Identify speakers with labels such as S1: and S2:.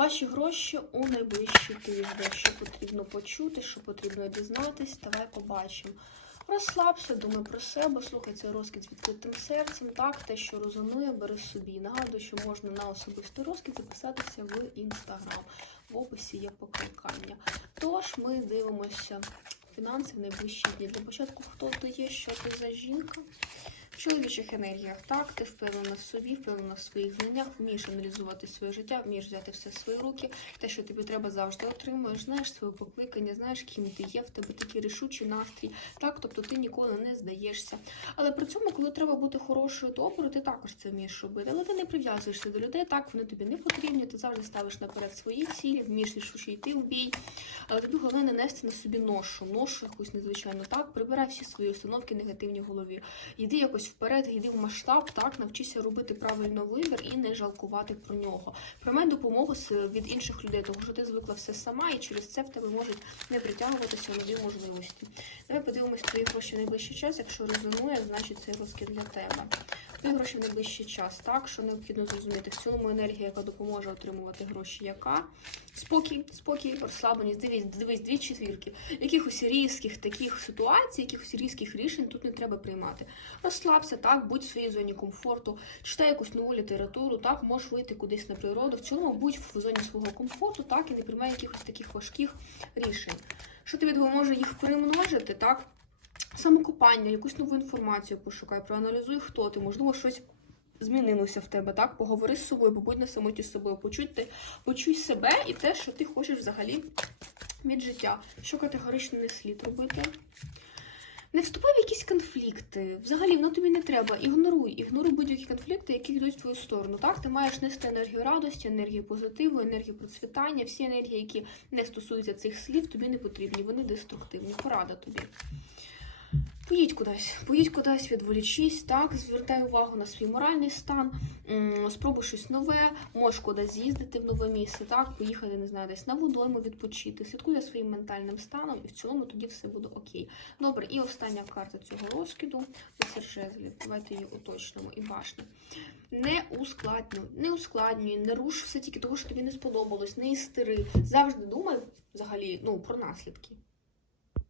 S1: Ваші гроші у найближчий тиждень. Що потрібно почути, що потрібно дізнатись, давай побачимо. Розслабся, думай про себе, слухай цей розкид з відкритим серцем. Так, те, що резонує, бери собі. Нагадую, що можна на особистий розкид записатися в інстаграм. В описі є покликання. Тож ми дивимося фінанси в найближчі дні. Для початку, хто ти є, що ти за жінка? Чоловічих енергіях так, ти впевнена в собі, впевнена в своїх знаннях, вмієш аналізувати своє життя, вмієш взяти все в свої руки. Те, що тобі треба, завжди отримуєш. Знаєш своє покликання, знаєш, ким ти є, в тебе такий рішучий настрій. Так, тобто ти ніколи не здаєшся. Але при цьому, коли треба бути хорошою опору, ти також це вмієш робити. Але ти не прив'язуєшся до людей, так вони тобі не потрібні. Ти завжди ставиш наперед свої цілі, вмієш рішуче йти в бій. Але тобі головне не нести на собі ношу, ношу якусь незвичайну. Так, прибирай всі свої установки негативні в голові. Йди якось вперед, йди в масштаб, так, навчися робити правильно вибір і не жалкувати про нього. Приймай допомогу від інших людей, тому що ти звикла все сама, і через це в тебе можуть не притягуватися нові можливості. Давай подивимось твої гроші в найближчий час. Якщо резонує, значить цей розкид для тебе. Твої гроші в найближчий час, так, що необхідно зрозуміти. В цілому енергія, яка допоможе отримувати гроші, яка спокій, спокій, розслабленість. Дивись, дивись, дві четвірки. Якихось різких таких ситуацій, якихось різких рішень тут не треба приймати. Розслабся, так, будь в своїй зоні комфорту, читай якусь нову літературу, так, можеш вийти кудись на природу. В цілому будь в зоні свого комфорту, так, і не приймай якихось таких важких рішень. Що тобі допоможе їх примножити, так? Самокопання, якусь нову інформацію пошукай, проаналізуй, хто ти, можливо, щось змінилося в тебе, так? Поговори з собою, побудь на самоті з собою, почуй, почуй себе і те, що ти хочеш взагалі від життя. Що категорично не слід робити. Не вступай в якісь конфлікти. Взагалі, воно тобі не треба. Ігноруй, ігноруй будь-які конфлікти, які йдуть в твою сторону. Так, ти маєш нести енергію радості, енергію позитиву, енергію процвітання. Всі енергії, які не стосуються цих слів, тобі не потрібні. Вони деструктивні. Порада тобі. Поїдь кудись, поїдь кудись, відволічись, так, звертай увагу на свій моральний стан, спробуй щось нове, можеш кудись з'їздити в нове місце, так, поїхати, не знаю, десь на водойму відпочити, слідкуй за своїм ментальним станом, і в цілому тоді все буде окей. Добре, і остання карта цього розкиду лицар жезлів. Давайте її уточнимо і башня. Не ускладнюй, не ускладнюй, не руш все тільки того, що тобі не сподобалось, не істери. Завжди думай взагалі ну, про наслідки.